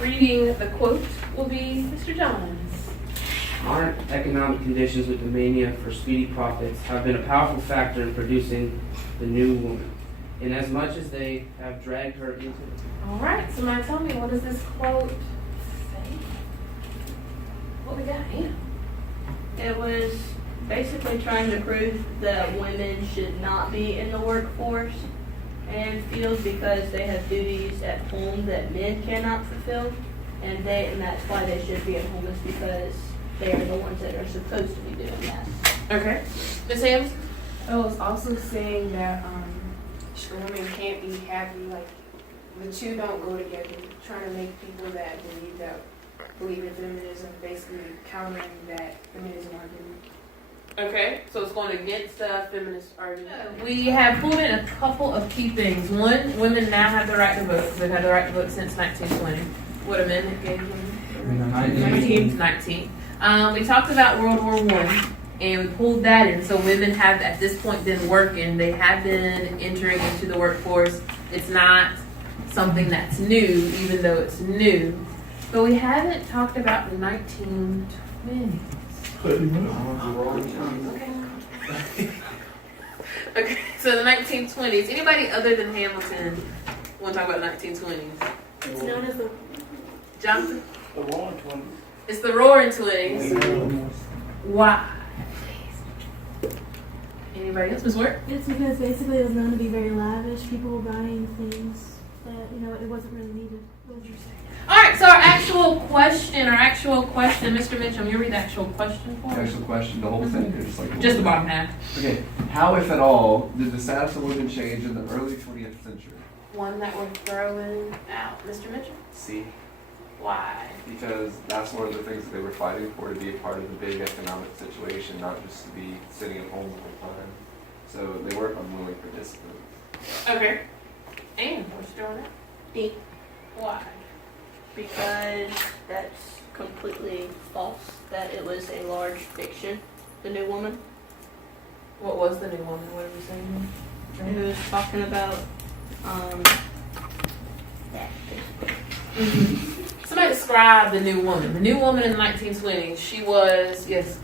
Reading the quote will be Mr. Johns. Modern economic conditions with the mania for speedy profits have been a powerful factor in producing the new woman, inasmuch as they have dragged her into the... All right, somebody tell me, what does this quote say? What we got here? It was basically trying to prove that women should not be in the workforce and field because they have duties at home that men cannot fulfill, and that's why they should be at home, is because they are the ones that are supposed to be doing that. Okay. Ms. Hams? I was also saying that women can't be happy, like the two don't go together. Trying to make people that believe in feminism, basically countering that feminism argument. Okay, so it's going against the feminist argument. We have pulled in a couple of key things. One, women now have the right to vote. They've had the right to vote since 1920. What amendment gave them? 19. We talked about World War I, and we pulled that in. So women have, at this point, been working. They have been entering into the workforce. It's not something that's new, even though it's new. But we haven't talked about the 1920s. Okay, so the 1920s. Anybody other than Hamilton want to talk about 1920s? It's known as the Jonathan? The Roaring Twenties. It's the Roaring Twenties. Why? Anybody else? Ms. Wirt? It's because basically it was known to be very lavish. People were buying things that, it wasn't really needed. All right, so our actual question, Mr. Mitchum, you read the actual question for us? The actual question, the whole thing, or just like Just the bottom half. Okay, how, if at all, did the status of women change in the early 20th century? One that we're throwing out. Mr. Mitchum? C. Why? Because that's one of the things that they were fighting for, to be a part of the big economic situation, not just to be sitting at home the whole time. So they weren't unwilling participants. Okay. And what's throwing out? D. Why? Because that's completely false, that it was a large fiction, The New Woman. What was the new woman? What are we saying? It was talking about that. Somebody describe the new woman. The new woman in the 1920s. She was, yes.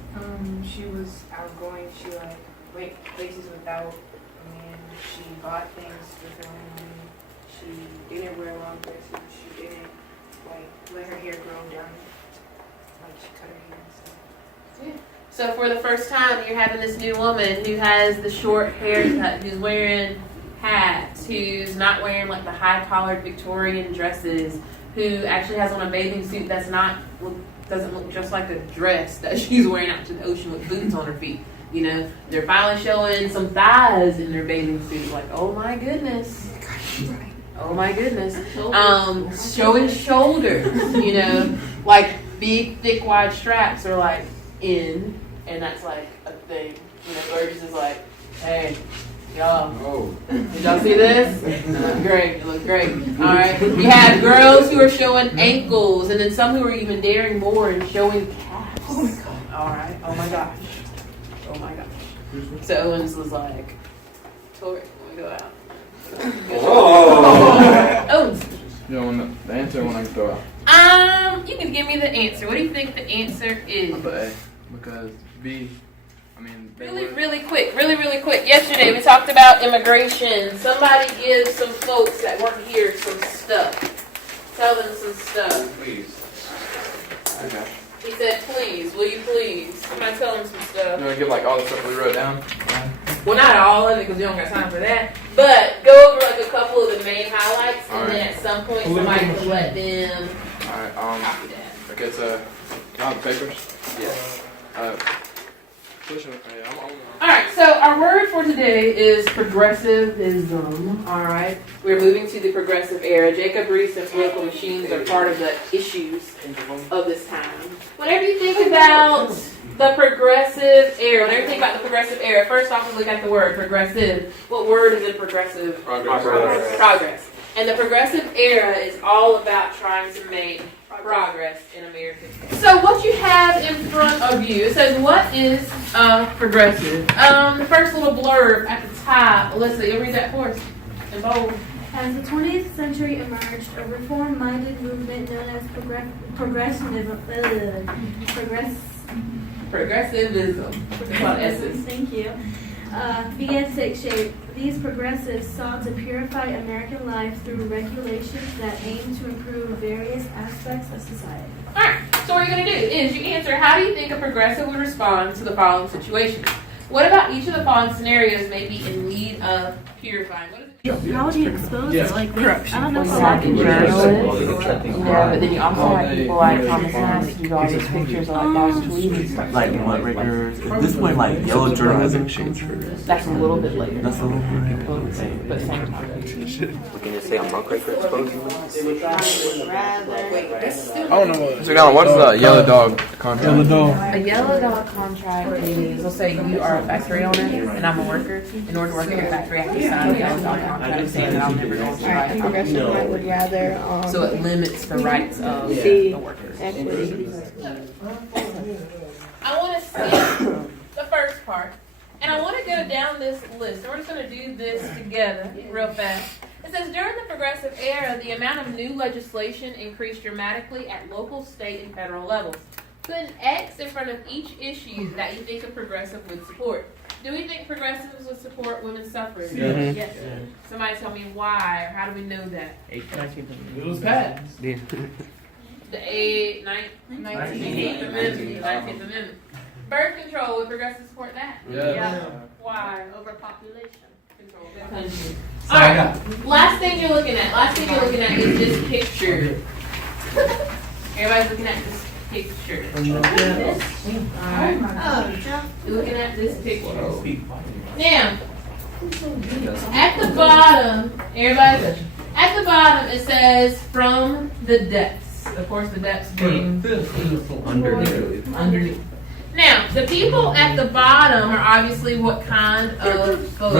She was outgoing. She went places without a man. She bought things with her own money. She didn't wear long dresses. She didn't let her hair grow down. She cut her hair and stuff. Yeah. So for the first time, you're having this new woman who has the short haircut, who's wearing hats, who's not wearing like the high-collared Victorian dresses, who actually has on a bathing suit that's doesn't look just like a dress that she's wearing out to the ocean with boots on her feet. They're finally showing some thighs in their bathing suit. Like, oh my goodness. Oh my goodness. Showing shoulders, like big, thick, wide straps are like in, and that's like a thing. Burgess is like, hey, y'all, did y'all see this? It looked great. All right. You have girls who are showing ankles, and then some who are even daring more and showing calves. Oh my God. All right. Oh my gosh. So Owens was like, Tori, want to go out? Owens. You don't want the answer when I can throw out. You can give me the answer. What do you think the answer is? A, because B, Really quick. Yesterday we talked about immigration. Somebody give some folks that weren't here some stuff. Tell them some stuff. Please. Okay. He said, please, will you please? Somebody tell him some stuff. You want to give all the stuff we wrote down? Well, not all of it because we don't got time for that. But go over a couple of the main highlights, and then at some point somebody can let them copy that. Okay, so, the papers? Yeah. Alright, so our word for today is progressivism. Alright, we're moving to the progressive era. Jacob Reese and political machines are part of the issues of this time. Whenever you think about the progressive era, first off we look at the word progressive. What word is in progressive? Progress. And the progressive era is all about trying to make progress in America. So what you have in front of you, it says, what is progressive? The first little blurb at the top, Alyssa, you'll read that for us in bold. As the 20th century emerged, a reform-minded movement known as progressivism. Thank you. Began to take shape. These progressives sought to purify American life through regulations that aim to improve various aspects of society. Alright, so what you're going to do is you answer, how do you think a progressive would respond to the following situations? What about each of the following scenarios may be in need of purifying? What is it? How would you expose it? Like, Corruption. I don't know if Like can Yeah, but then you also have people like Thomas Nash who do all these pictures of like Boss Tweed and stuff. Like muckrakers. Is this when like yellow journalism comes? That's a little bit later. That's a little bit. But same time. We can just say a muckraker exposing I don't know what. So, Colin, what's the yellow dog contract? A yellow dog contract is, let's say you are a factory owner and I'm a worker. In order to work at your factory, I have to sign a yellow dog contract saying that I'll never go on strike. I would rather So it limits the rights of the workers. equity. I want to see the first part, and I want to go down this list. We're just going to do this together real fast. It says, during the progressive era, the amount of new legislation increased dramatically at local, state, and federal levels. Put an X in front of each issue that you think a progressive would support. Do we think progressives would support women's suffrage? Mhm. Yes. Somebody tell me why, or how do we know that? It was passed. The 19th Amendment. Birth control, would progressives support that? Yeah. Why? Overpopulation. Control. Alright, last thing you're looking at is this picture. Everybody's looking at this picture. Alright. You're looking at this picture. Now, at the bottom, it says from the depths. Of course, the depths being underneath. Now, the people at the bottom are obviously what kind of folks?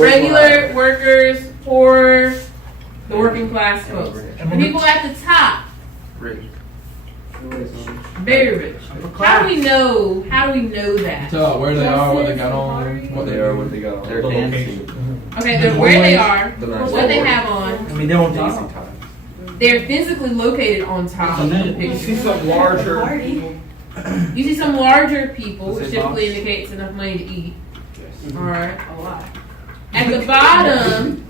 Regular workers, poor, the working class folks. The people at the top, very rich. How do we know that? Tell where they are, what they got on, what they are, what they got on. They're dancing. Okay, they're where they are, what they have on. I mean, they're on decent time. They're physically located on top of the You see picture. some larger. You see some larger people, which typically indicates enough money to eat. Alright. A lot. At the bottom,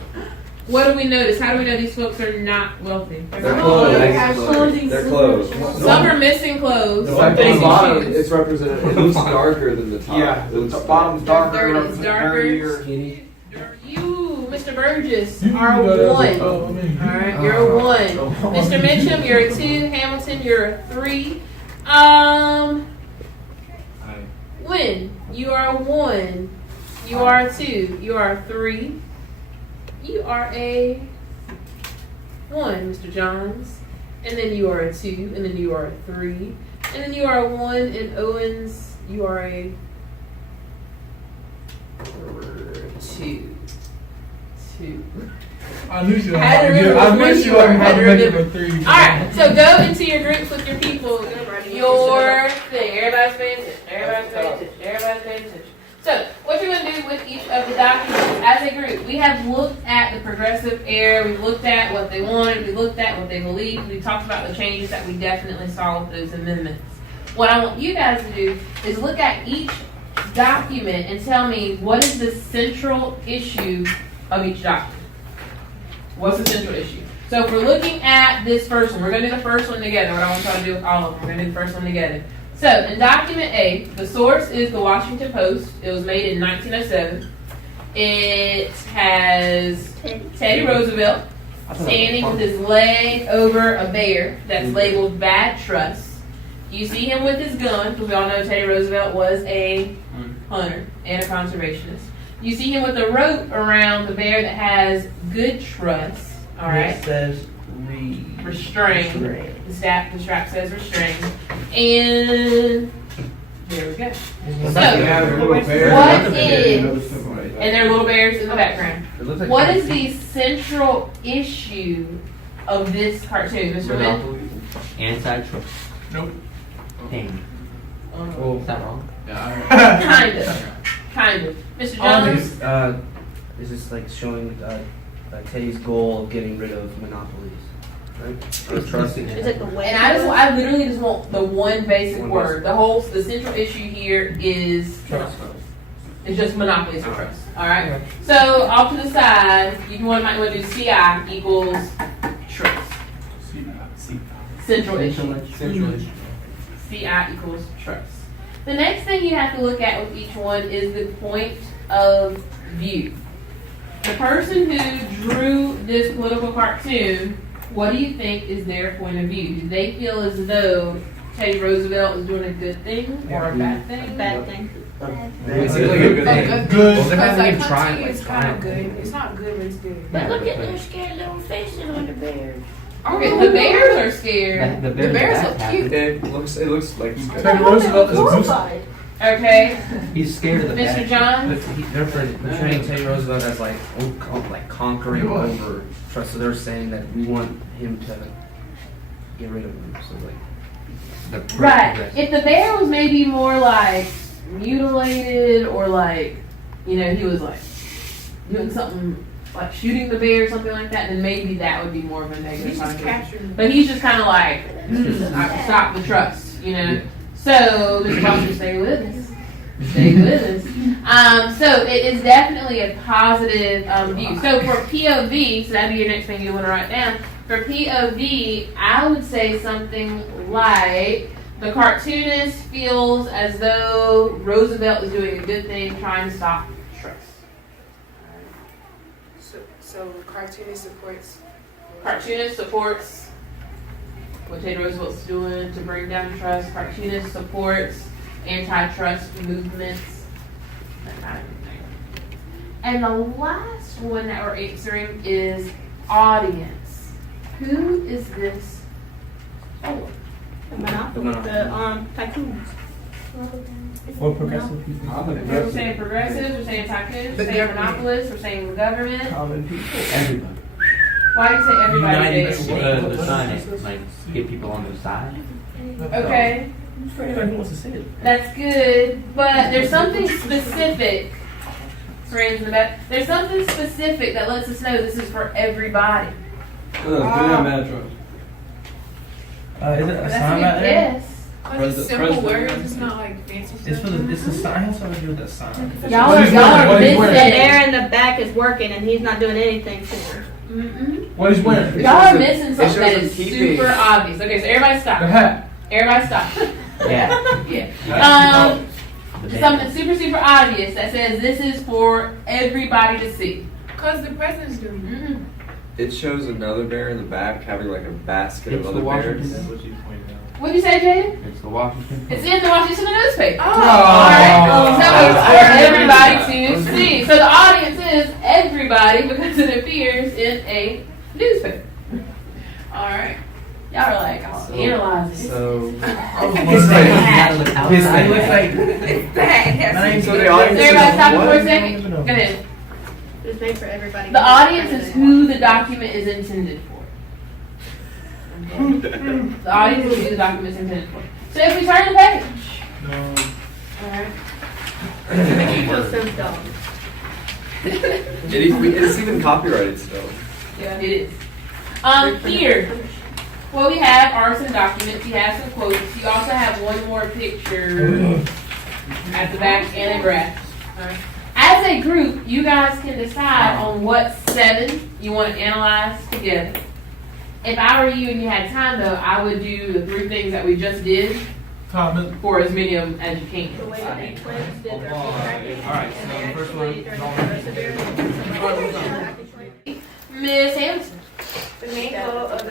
what do we notice? How do we know these folks are not wealthy? They're clothes. They're clothes. Some are missing clothes. At the bottom, it's represented. It looks darker than the top. Yeah, It looks the bottom's darker. It's darker. Dirtier. You, Mr. Burgess, are a 1. Alright, you're a 1. Mr. Mitchum, you're a 2. Hamilton, you're a 3. Lynn, you are a 1. You are a 2. You are a 3. You are a 1, Mr. Johns. And then you are a 2. And then you are a 3. And then you are a 1. And Owens, you are a 2. I knew you Had to remember I which wish one you you were. were. Had to remember. Three. Alright, so go into your groups with your people. Your thing. Everybody's paying attention. So, what you're going to do with each of the documents as a group, we have looked at the progressive era, we looked at what they wanted, we looked at what they believed, we talked about the changes that we definitely saw with those amendments. What I want you guys to do is look at each document and tell me what is the central issue of each document. What's the central issue? So if we're looking at this first one, we're going to do the first one together. What I want y'all to do with all of them, we're going to do the first one together. So in document A, the source is the Washington Post. It was made in 1907. It has Teddy Roosevelt standing with his leg over a bear that's labeled Bad Trust. You see him with his gun, because we all know Teddy Roosevelt was a hunter and a conservationist. You see him with a rope around the bear that has Good Trust. All right. It says restrained. The strap says restrained. And there we go. So, what is And there are little bears in the background. It looks like What is the central issue of this cartoon, Mr. Lynn? Anti-trust. Nope. Pain. Oh, Is that wrong? Kind of. Mr. Jones? Is this like showing Teddy's goal of getting rid of monopolies, right? Or trust. Is it the way? And I literally just want the one basic word. The central issue here is Trust. it's just monopolies for trust. All right. So off to the side, you might want to do CI equals trust. Central issue. CI equals trust. The next thing you have to look at with each one is the point of view. The person who drew this political cartoon, what do you think is their point of view? Do they feel as though Teddy Roosevelt is doing a good thing or a bad thing? Bad thing. It seems like a good thing. Good. Well, they're Because having like him try it, it's kind of good. It's not good, but it's good. But Look at those scared little faces on the bears. Okay, the bears are scared. The bears look cute. It looks like he's good. Teddy Roosevelt is a goose. Horrified. Okay, He's scared of the Mr. bad. John? They're portraying Teddy Roosevelt as like conquering over trust. So they're saying that we want him to get rid of him. So like. Right. If the bear was maybe more like mutilated or like, he was like doing something like shooting the bear or something like that, then maybe that would be more of a negative He's just connotation. capturing. But he's just kind of like, I can stop the trust, So, Mr. Foster, stay with us. Stay with us. So, it is definitely a positive view. So, for POV, so that'd be your next thing you want to write down. For POV, I would say something like, the cartoonist feels as though Roosevelt is doing a good thing, trying to stop trust. So cartoonist supports. Cartoonist supports what Teddy Roosevelt's doing to bring down trust. Cartoonist supports antitrust movements, that kind of thing. And the last one that we're answering is audience. Who is this for? The monopoly. The tycoons. Or progressive people. We're saying progressives, we're saying tycoons, we're saying monopolists, we're saying government. Common people. Everybody. Why do you say everybody? Dave? The sign is like get people on their side. Okay. Everybody wants to see it. That's good, but there's something specific. Friends in the back. There's something specific that lets us know this is for everybody. Is it a That's sign a right good there? guess. Because it's simple words. It's not like fancy It's stuff. it's the sign. It has something to do with that sign. Y'all What he's are wearing, what he's The wearing. missing. bear in the back is working and he's not doing anything for him. What he's wearing. Y'all are missing something shows that him is keeping- super obvious. Okay, so everybody The stop. hat. Everybody stop. Yeah. Yeah. The bad. Something super, super obvious that says this is for everybody to see. Because the president's doing it. Mm-mm. It shows another bear in the back having like a basket It's of the other Washington. bears. What you pointed out. What'd you say, Jaden? It's the Washington. It's in the Washington newspaper. Oh. Alright. So it's I for didn't know everybody that. to see. So the audience is everybody because it appears in a newspaper. Alright. Y'all are like, oh, analyzing. So, His gotta look outside. His face looks like. so the audience Everybody is stop for a what? second. Go ahead. It was made for everybody. The audience is who the document is intended for. The audience is who the document is intended for. So if we turn the page. Alright. Make you feel so dumb. It's even copyrighted still. Yeah, it is. Here, what we have are some documents. You have some quotes. You also have one more picture at the back and a graph. Alright. As a group, you guys can decide on what 7 you want to analyze together. If I were you and you had time, though, I would do the 3 things that we just did for as many of them as you can. The way that the twins did their Alright, so the first one. Miss Hamilton. The main goal of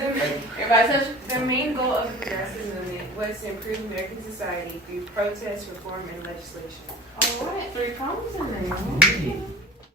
Everybody says the main goal of the progressive movement was to improve American society through protest, reform, and legislation. all right, 3 columns in there.